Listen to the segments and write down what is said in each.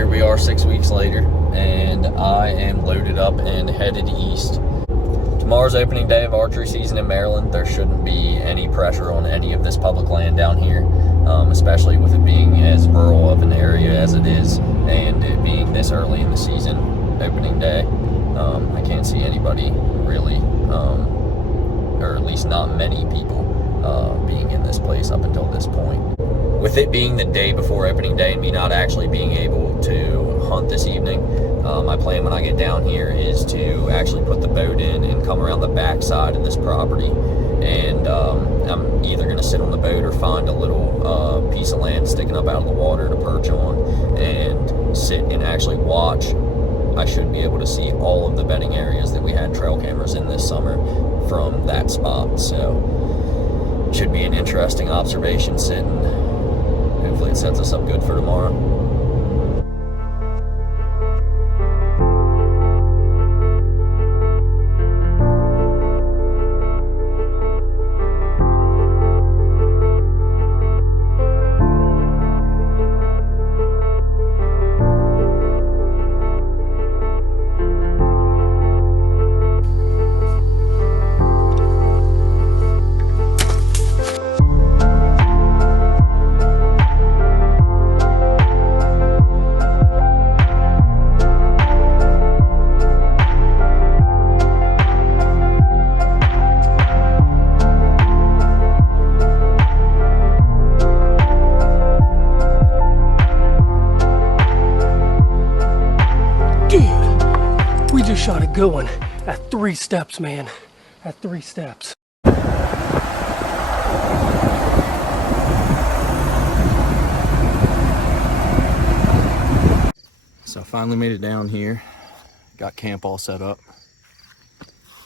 here we are 6 weeks later, and I am loaded up and headed east. Tomorrow's opening day of archery season in Maryland. There shouldn't be any pressure on any of this public land down here, especially with it being as rural of an area as it is, and it being this early in the season, opening day. I can't see anybody really, or at least not many people, being in this place up until this point. With it being the day before opening day and me not actually being able to hunt this evening, my plan when I get down here is to actually put the boat in and come around the back side of this property. And I'm either going to sit on the boat or find a little piece of land sticking up out of the water to perch on and sit and actually watch. I should be able to see all of the bedding areas that we had trail cameras in this summer from that spot. So it should be an interesting observation sitting. Hopefully it sets us up good for tomorrow. We just shot a good one at 3 steps, man. At 3 steps. So I finally made it down here. Got camp all set up.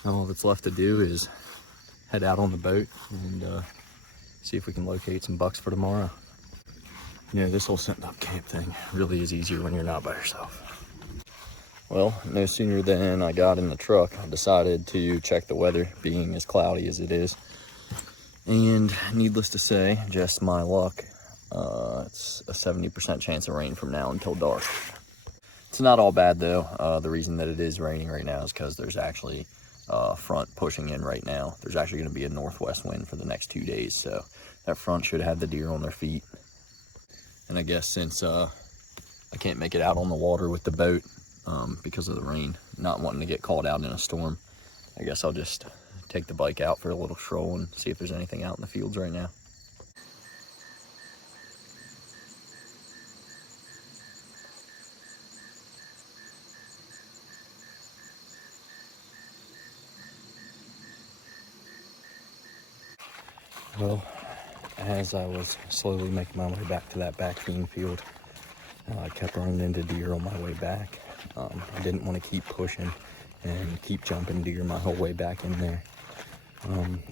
All that's left to do is head out on the boat and see if we can locate some bucks for tomorrow. You know, this whole setting up camp thing really is easier when you're not by yourself. Well, no sooner than I got in the truck, I decided to check the weather, being as cloudy as it is. And needless to say, just my luck, it's a 70% chance of rain from now until dark. It's not all bad though. The reason that it is raining right now is because there's actually a front pushing in right now. There's actually going to be a northwest wind for the next 2 days, so that front should have the deer on their feet. And I guess since I can't make it out on the water with the boat, because of the rain, not wanting to get caught out in a storm, I guess I'll just take the bike out for a little stroll and see if there's anything out in the fields right now. Well, as I was slowly making my way back to that back bean field, I kept running into deer on my way back. I didn't want to keep pushing and keep jumping deer my whole way back in there.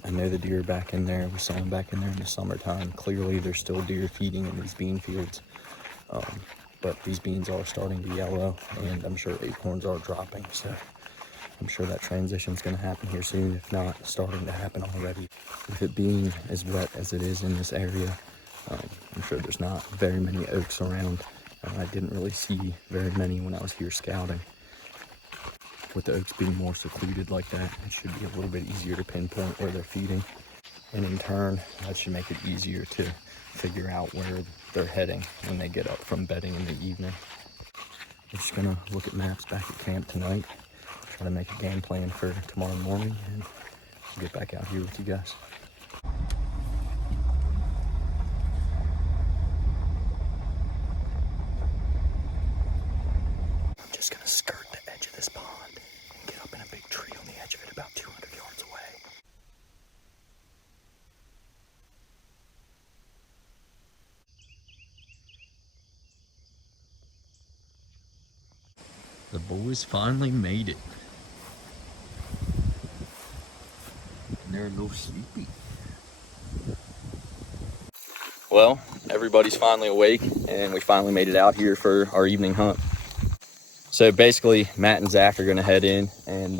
I know the deer back in there, we saw them back in there in the summertime. Clearly there's still deer feeding in these bean fields, but these beans are starting to yellow, and I'm sure acorns are dropping, so I'm sure that transition's going to happen here soon, if not starting to happen already. With it being as wet as it is in this area, I'm sure there's not very many oaks around. I didn't really see very many when I was here scouting. With the oaks being more secluded like that, it should be a little bit easier to pinpoint where they're feeding. And in turn, that should make it easier to figure out where they're heading when they get up from bedding in the evening. I'm just gonna look at maps back at camp tonight, try to make a game plan for tomorrow morning, and get back out here with you guys. Just gonna skirt the edge of this pond and get up in a big tree on the edge of it about 200 yards away. The boys finally made it. And they're a little sleepy. Well, everybody's finally awake, and we finally made it out here for our evening hunt. So basically, Matt and Zach are gonna head in and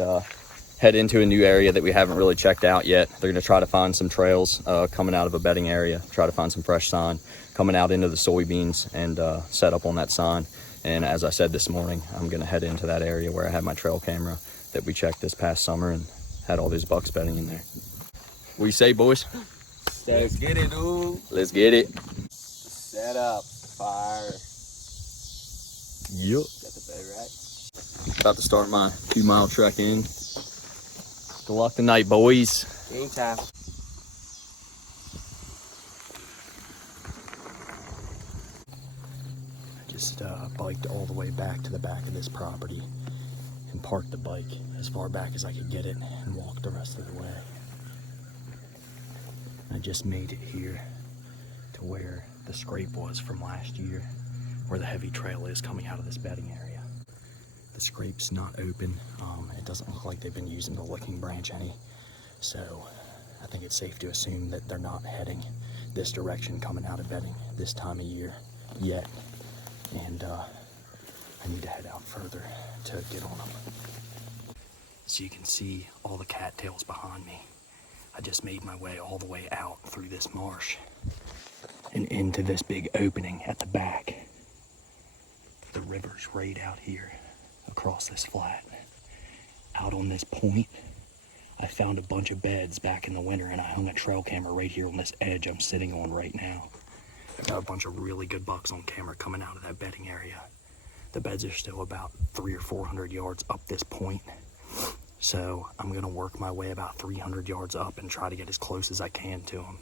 head into a new area that we haven't really checked out yet. They're going to try to find some trails coming out of a bedding area, try to find some fresh sign coming out into the soybeans and set up on that sign. And as I said this morning, I'm going to head into that area where I had my trail camera that we checked this past summer and had all these bucks bedding in there. What you say, boys? Let's get it, dude. Let's get it. Set up. Fire. Yup. Got the bed right. About to start my 2-mile trek in. Good luck tonight, boys. Anytime. I just biked all the way back to the back of this property and parked the bike as far back as I could get it and walked the rest of the way. I just made it here to where the scrape was from last year, where the heavy trail is coming out of this bedding area. The scrape's not open. It doesn't look like they've been using the licking branch any, so I think it's safe to assume that they're not heading this direction coming out of bedding this time of year yet. And I need to head out further to get on them. So you can see all the cattails behind me. I just made my way all the way out through this marsh and into this big opening at the back. The river's right out here across this flat. Out on this point, I found a bunch of beds back in the winter and I hung a trail camera right here on this edge I'm sitting on right now. I got a bunch of really good bucks on camera coming out of that bedding area. The beds are still about 300 or 400 yards up this point. So I'm gonna work my way about 300 yards up and try to get as close as I can to them.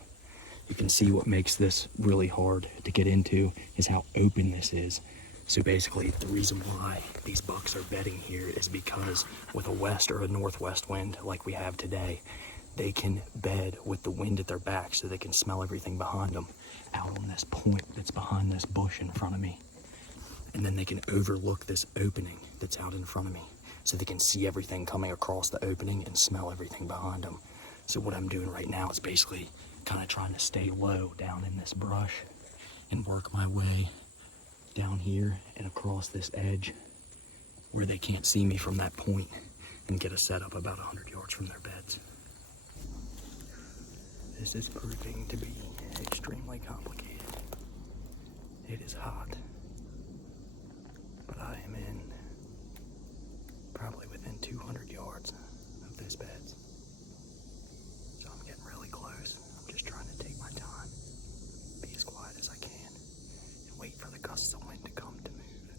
You can see what makes this really hard to get into is how open this is. So basically the reason why these bucks are bedding here is because with a west or a northwest wind like we have today, they can bed with the wind at their back so they can smell everything behind them out on this point that's behind this bush in front of me. And then they can overlook this opening that's out in front of me so they can see everything coming across the opening and smell everything behind them. So what I'm doing right now is basically kind of trying to stay low down in this brush and work my way down here and across this edge where they can't see me from that point and get a setup about 100 yards from their beds. This is proving to be extremely complicated. It is hot, but I am in probably within 200 yards of those beds. So I'm getting really close. I'm just trying to take my time, be as quiet as I can, and wait for the gusts of wind to come to move.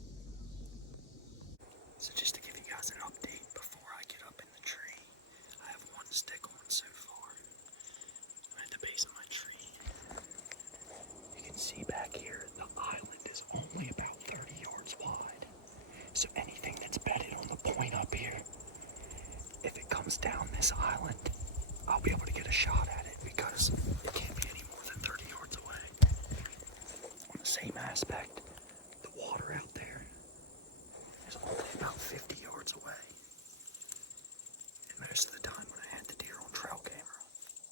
So just to give you guys an update before I get up in the tree, I have one stick on so far. I'm at the base of my tree. You can see back here, the island is only about 30 yards wide. So anything that's bedded on the point up here, if it comes down this island, I'll be able to get a shot at it because it can't be any more than 30 yards away. On the same aspect, the water out there is only about 50 yards away. And most of the time when I had the deer on trail camera,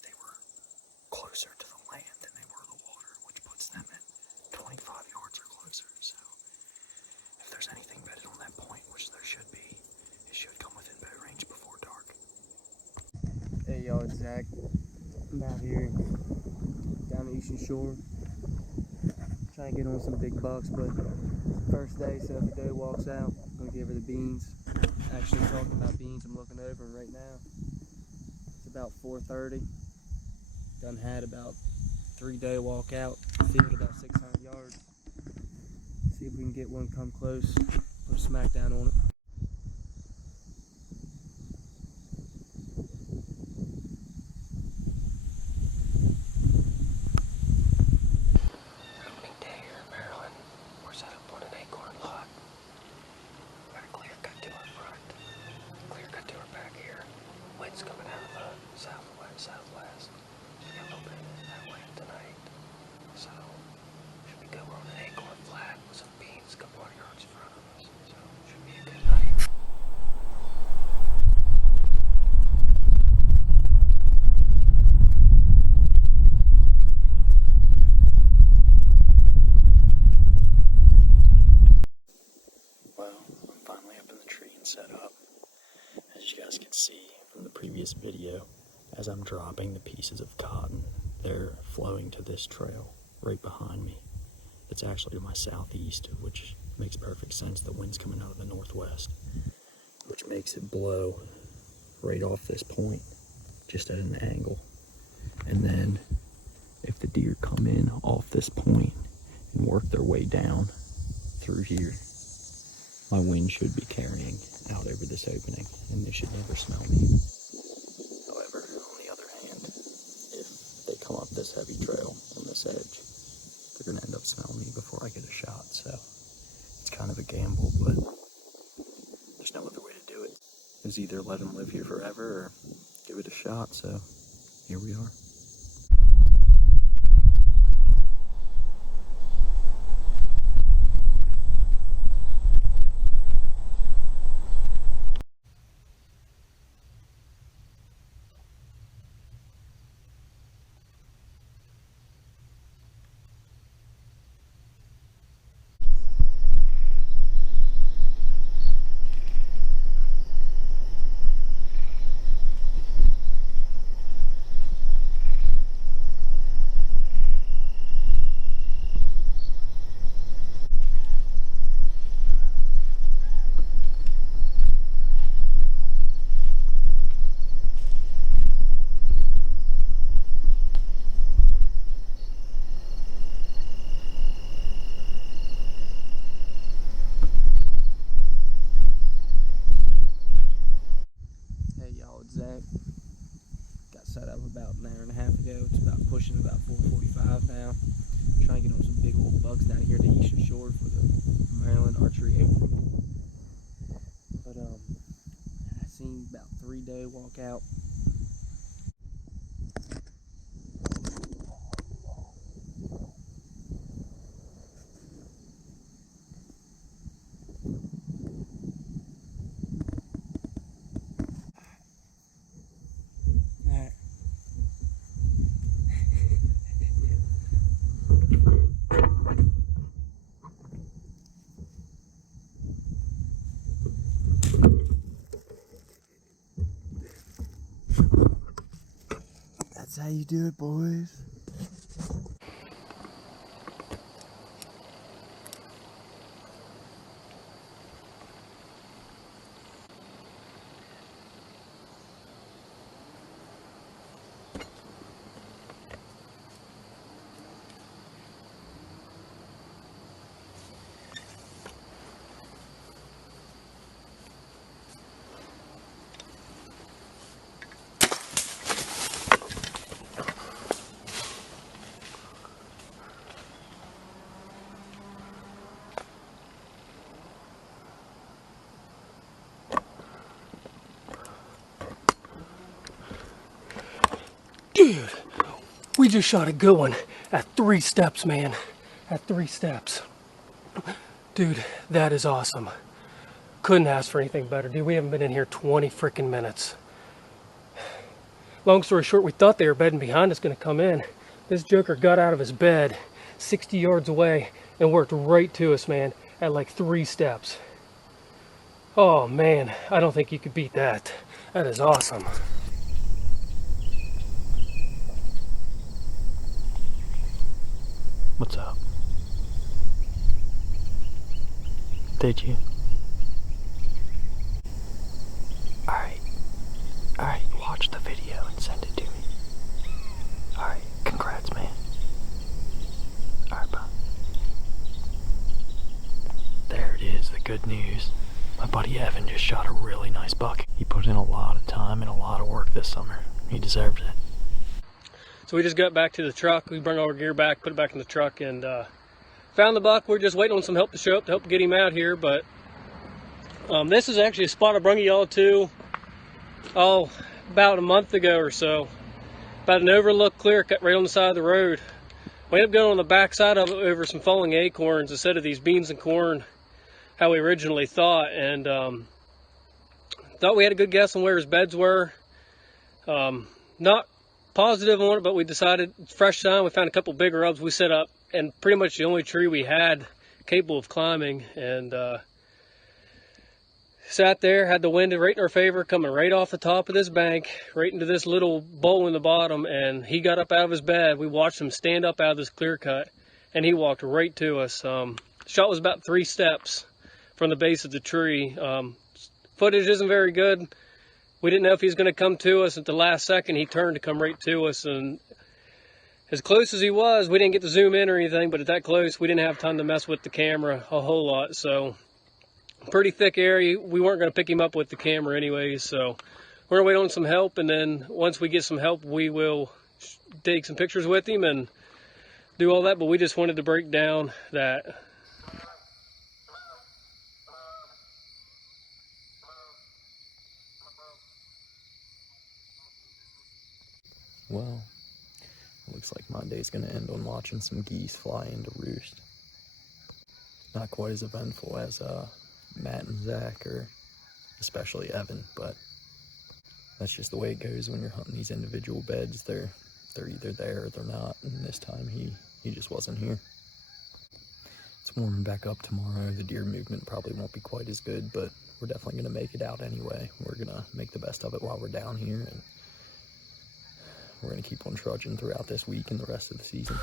they were closer to the land than they were the water, which puts them at 25 yards or closer. So if there's anything bedded on that point, which there should be, it should come within bow range before dark. Hey y'all, it's Zach. I'm out here down the Eastern Shore trying to get on some big bucks, but first day, so if the doe walks out, I'm gonna give her the beans. Actually, talking about beans, I'm looking over them right now. It's about 4:30. Done had about 3 doe walk out, field about 600 yards. See if we can get one come close, put a smack down on it. Opening day here in Maryland. We're set up on an acorn lot. Got a clear cut to our front, clear cut to our back here. Wind's coming out of the southwest. We got a little bit of that wind tonight. So, should be good. We're on an acorn flat with some beans a couple of yards in front of us. So, should be a good night. previous video, as I'm dropping the pieces of cotton, they're flowing to this trail right behind me. It's actually to my southeast, which makes perfect sense. The wind's coming out of the northwest, which makes it blow right off this point, just at an angle. And then if the deer come in off this point and work their way down through here, my wind should be carrying out over this opening, and they should never smell me. However, on the other hand, if they come up this heavy trail on this edge, they're gonna end up smelling me before I get a shot. So it's kind of a gamble, but there's no other way to do it. It's either let them live here forever or give it a shot. So here we are. Zach. Got set up about an hour and a half ago. It's about pushing about 4:45 now. Trying to get on some big old bucks down here at the Eastern Shore for the Maryland Archery Open. But I seen about 3 doe walk out. That's how you do it, boys. Dude, we just shot a good one at 3 steps, man. At 3 steps. Dude, that is awesome. Couldn't ask for anything better. Dude, we haven't been in here 20 freaking minutes. Long story short, we thought they were bedding behind us, gonna come in. This joker got out of his bed 60 yards away and worked right to us, man, at like 3 steps. Oh man, I don't think you could beat that. That is awesome. What's up? Did you? Alright, watch the video and send it to me. Alright, congrats, man. Alright, bye. There it is, the good news. My buddy Evan just shot a really nice buck. He put in a lot of time and a lot of work this summer. He deserved it. So we just got back to the truck. We brought all our gear back, put it back in the truck, and found the buck. We're just waiting on some help to show up to help get him out here. But this is actually a spot I brung y'all to, about a month ago or so. About an overlook clear cut right on the side of the road. We ended up going on the back side of it over some falling acorns instead of these beans and corn, how we originally thought. And thought we had a good guess on where his beds were. Not positive on it, but we decided fresh time. We found a couple big rubs we set up, and pretty much the only tree we had capable of climbing. And Sat there, had the wind right in our favor, coming right off the top of this bank, right into this little bowl in the bottom, and he got up out of his bed. We watched him stand up out of this clear cut, and he walked right to us. Shot was about 3 steps from the base of the tree. Footage isn't very good. We didn't know if he was going to come to us. At the last second, he turned to come right to us, and as close as he was, we didn't get to zoom in or anything, but at that close, we didn't have time to mess with the camera a whole lot, so pretty thick area. We weren't going to pick him up with the camera anyways, so we're going to wait on some help, and then once we get some help, we will take some pictures with him and do all that, but we just wanted to break down that. Well, it looks like my day's gonna end on watching some geese fly into roost. Not quite as eventful as Matt and Zach, or especially Evan, but that's just the way it goes when you're hunting these individual beds. They're either there or they're not, and this time he just wasn't here. It's warming back up tomorrow. The deer movement probably won't be quite as good, but we're definitely gonna make it out anyway. We're gonna make the best of it while we're down here, and we're gonna keep on trudging throughout this week and the rest of the season.